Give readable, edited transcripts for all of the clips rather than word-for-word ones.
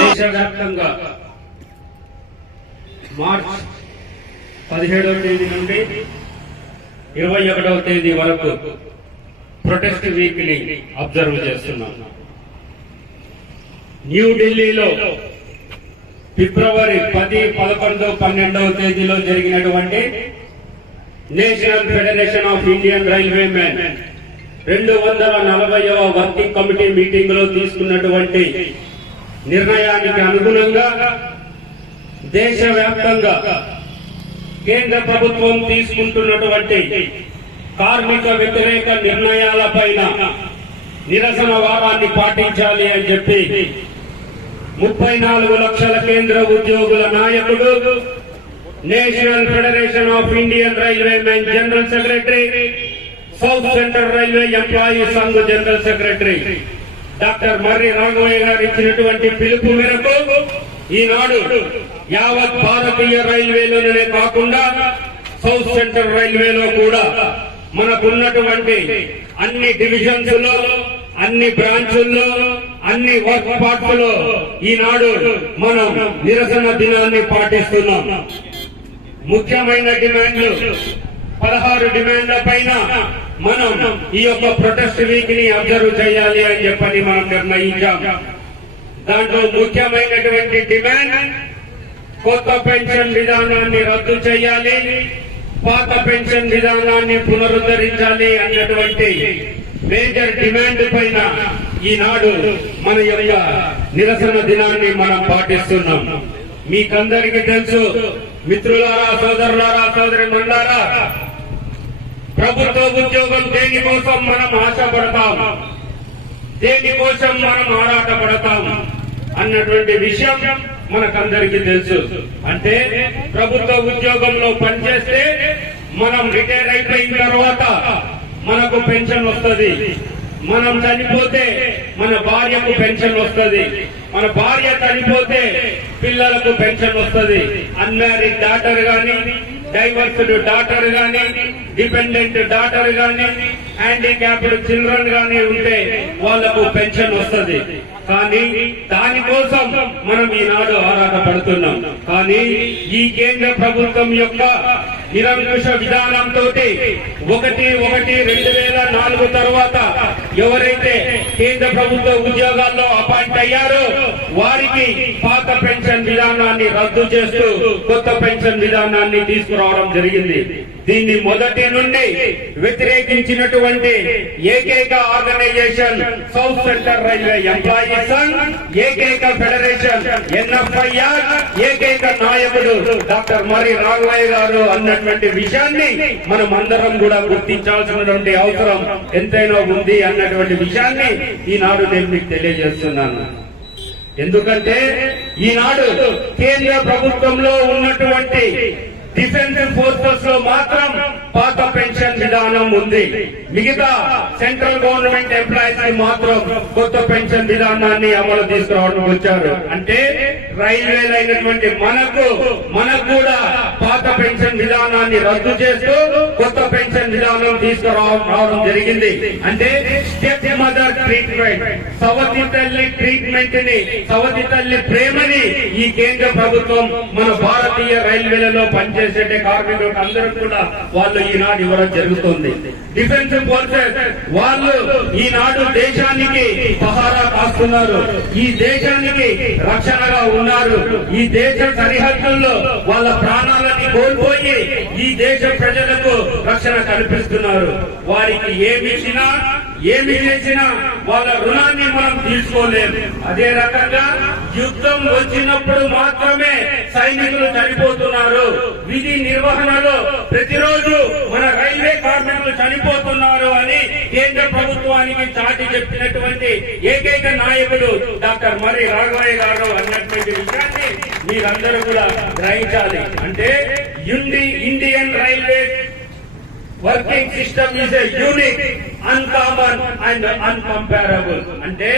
దేశవ్యాప్తంగా మార్చ్ 17వ తేదీ నుండి 21వ తేదీ వరకు ప్రొటెస్ట్ వీక్ ని అబ్జర్వ్ చేస్తున్నాం. న్యూఢిల్లీలో ఫిబ్రవరి 10, 11, 12వ తేదీలో జరిగినటువంటి National Federation of Indian Railwaymen 240వ వర్కింగ్ కమిటీ మీటింగ్ లో తీసుకున్నటువంటి నిర్ణయానికి అనుగుణంగా దేశవ్యాప్తంగా కేంద్ర ప్రభుత్వం తీసుకుంటున్నటువంటి కార్మిక వ్యతిరేక నిర్ణయాలపైన నిరసన వారాన్ని పాటించాలి అని చెప్పి 34 లక్షల కేంద్ర ఉద్యోగుల నాయకుడు, National Federation of Indian Railwaymen general secretary, South Central Railway employees Sangh general secretary doctor Marri Raghavaiah గారు ఇచ్చినటువంటి పిలుపు మేరకు ఈనాడు యావత్ భారతీయ రైల్వేలోనే కాకుండా సౌత్ సెంట్రల్ రైల్వేలో కూడా మనకున్నటువంటి అన్ని డివిజన్స్ లో, అన్ని బ్రాంచుల్లో, అన్ని వర్క్ పార్ట్స్ లో ఈనాడు మనం నిరసన దినాన్ని పాటిస్తున్నాం. ముఖ్యమైన డిమాండ్లు 16 డిమాండ్ల పైన మనం ఈ యొక్క ప్రొటెస్ట్ వీక్ ని అబ్జర్వ్ చేయాలి అని చెప్పని మనం నిర్ణయించాం. దాంట్లో ముఖ్యమైనటువంటి డిమాండ్ కొత్త పెన్షన్ విధానాన్ని రద్దు చేయాలి, పాత పెన్షన్ విధానాన్ని పునరుద్ధరించాలి అన్నటువంటి మేజర్ డిమాండ్ పైన ఈనాడు మన యొక్క నిరసన దినాన్ని మనం పాటిస్తున్నాం. మీకందరికీ తెలుసు మిత్రులారా, సోదరులారా, సోదరిమణులారా, ప్రభుత్వ ఉద్యోగం దేనికోసం మనం ఆశపడతాం, దేనికోసం మనం ఆరాటపడతాం అన్నటువంటి విషయం మనకందరికీ తెలుసు. అంటే ప్రభుత్వ ఉద్యోగంలో పనిచేస్తే మనం రిటైర్ అయిపోయిన తర్వాత మనకు పెన్షన్ వస్తుంది, మనం చనిపోతే మన భార్యకు పెన్షన్ వస్తుంది, మన భార్య చనిపోతే పిల్లలకు పెన్షన్ వస్తుంది. అన్మ్యారీడ్ డాటర్ గాని, డైవర్స్డ్ డాటర్ గాని, డిపెండెంట్ డాటర్ గాని, హ్యాండిక్యాప్డ్ చిల్డ్రన్ గాని ఉంటే వాళ్లకు పెన్షన్ వస్తుంది. కానీ దానికోసం మనం ఈనాడు ఆరాటపడుతున్నాం. కానీ ఈ కేంద్ర ప్రభుత్వం యొక్క నిరంకుశ విధానంతో 1/1/2004 తర్వాత ఎవరైతే కేంద్ర ప్రభుత్వ ఉద్యోగాల్లో అపాయింట్ అయ్యారో వారికి పాత పెన్షన్ విధానాన్ని రద్దు చేస్తూ కొత్త పెన్షన్ విధానాన్ని తీసుకురావడం జరిగింది. దీన్ని మొదటి నుండి వ్యతిరేకించినటువంటి ఏకైక organization South Central Railway employees Sangh, ఏకైక ఫెడరేషన్ NFIR, ఏకైక నాయకుడు డాక్టర్ మర్రి రాఘవయ్య గారు అన్నటువంటి విషయాన్ని మనం అందరం కూడా గుర్తించాల్సినటువంటి అవసరం ఎంతైనా ఉంది అన్నటువంటి విషయాన్ని ఈనాడు నేను మీకు తెలియజేస్తున్నాను. ఎందుకంటే ఈనాడు కేంద్ర ప్రభుత్వంలో ఉన్నటువంటి డిఫెన్స్ ఫోర్సెస్ లో మాత్రం పాత పెన్షన్ విధానం ఉంది, మిగతా సెంట్రల్ గవర్నమెంట్ ఎంప్లాయీస్ కి మాత్రం కొత్త పెన్షన్ విధానాన్ని అమలు తీసుకురావడం వచ్చారు. అంటే రైల్వేలు అయినటువంటి మనకు కూడా పాత పెన్షన్ విధానాన్ని రద్దు చేస్తూ కొత్త పెన్షన్ విధానం తీసుకురావడం జరిగింది. అంటే స్టెప్ మదర్ ట్రీట్మెంట్, సవతి తల్లి ట్రీట్మెంట్ ని, సవతి తల్లి ప్రేమని ఈ కేంద్ర ప్రభుత్వం మన భారతీయ రైల్వేలలో పనిచేసే కార్మికులకు అందరూ కూడా వాళ్ళు ఈనాడు ఇవ్వడం జరుగుతుంది. డిఫెన్స్ ఫోర్సెస్ వాళ్ళు ఈనాడు దేశానికి పహారా కాస్తున్నారు, ఈ దేశానికి రక్షణగా ఉన్నారు, ఈ దేశ సరిహద్దుల్లో వాళ్ళ ప్రాణాలని కోల్పోయి ఈ దేశ ప్రజలకు రక్షణ కల్పిస్తున్నారు. వారికి ఏమి ఇచ్చినా ఏమి చేసినా వాళ్ళ రుణాన్ని మనం తీసుకోలేము. అదే రకంగా యుద్ధం వచ్చినప్పుడు మాత్రమే సైనికులు చనిపోతున్నారు. విధి నిర్వహణలో ప్రతిరోజు మన రైల్వే కార్మికులు చనిపోతున్నారు అని కేంద్ర ప్రభుత్వానికి చాటి చెప్పినటువంటి ఏకైక నాయకుడు డాక్టర్ మర్రి రాఘవయ్య గారు అన్నటువంటి విషయాన్ని మీరందరూ కూడా గ్రహించాలి. అంటే Indian railway working system is a unique, uncommon and uncomparable. అంటే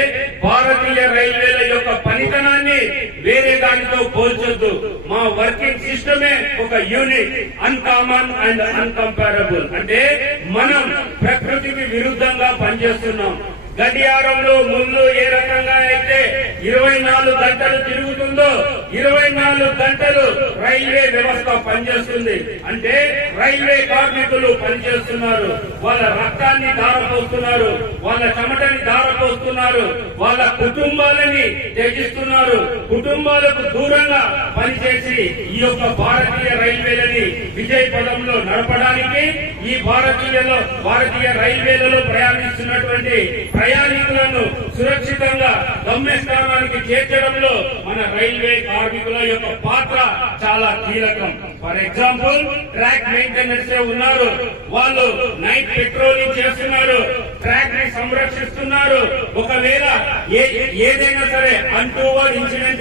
భారతీయ రైల్వేల యొక్క పనితనాన్ని వేరే దానితో పోల్చొద్దు. మా వర్కింగ్ సిస్టమే ఒక యూనిక్, అన్కామన్ అండ్ అన్కంపారబుల్. అంటే మనం ప్రకృతికి విరుద్ధంగా పనిచేస్తున్నాం. గడియారంలో ముందు ఏ రకంగా అయితే 24 గంటలు తిరుగుతుందో 24 గంటలు రైల్వే వ్యవస్థ పనిచేస్తుంది. అంటే రైల్వే కార్మికులు పనిచేస్తున్నారు, వాళ్ళ రక్తాన్ని ధారపోస్తున్నారు, వాళ్ళ చెమటని ధారపోస్తున్నారు, వాళ్ళ కుటుంబాలని త్యజిస్తున్నారు. కుటుంబాలకు దూరంగా పనిచేసి ఈ యొక్క భారతీయ రైల్వేలని విజయ పదంలో నడపడానికి ఈ భారతీయ రైల్వేలలో ప్రయాణిస్తున్నటువంటి ప్రయాణికులను సురక్షితంగా గమ్యస్థానానికి చేర్చడంలో మన రైల్వే కార్మికుల యొక్క పాత్ర చాలా కీలకం. ఫర్ ఎగ్జాంపుల్, ట్రాక్ మెయింటెనెన్స్ ఉన్నారు, వాళ్ళు నైట్ పెట్రోలింగ్ చేస్తున్నారు, ట్రాక్ ని సంరక్షిస్తున్నారు. ఒకవేళ ఏదైనా సరే అన్టూవర్డ్ ఇన్సిడెంట్